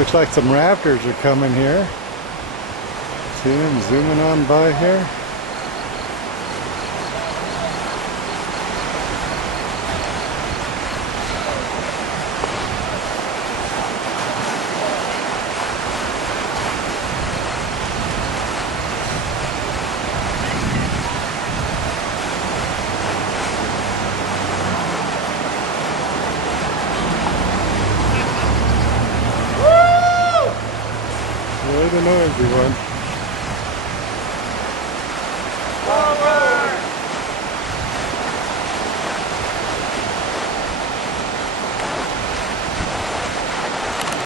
Looks like some raptors are coming here. See them zooming on by here. Really the noisy one.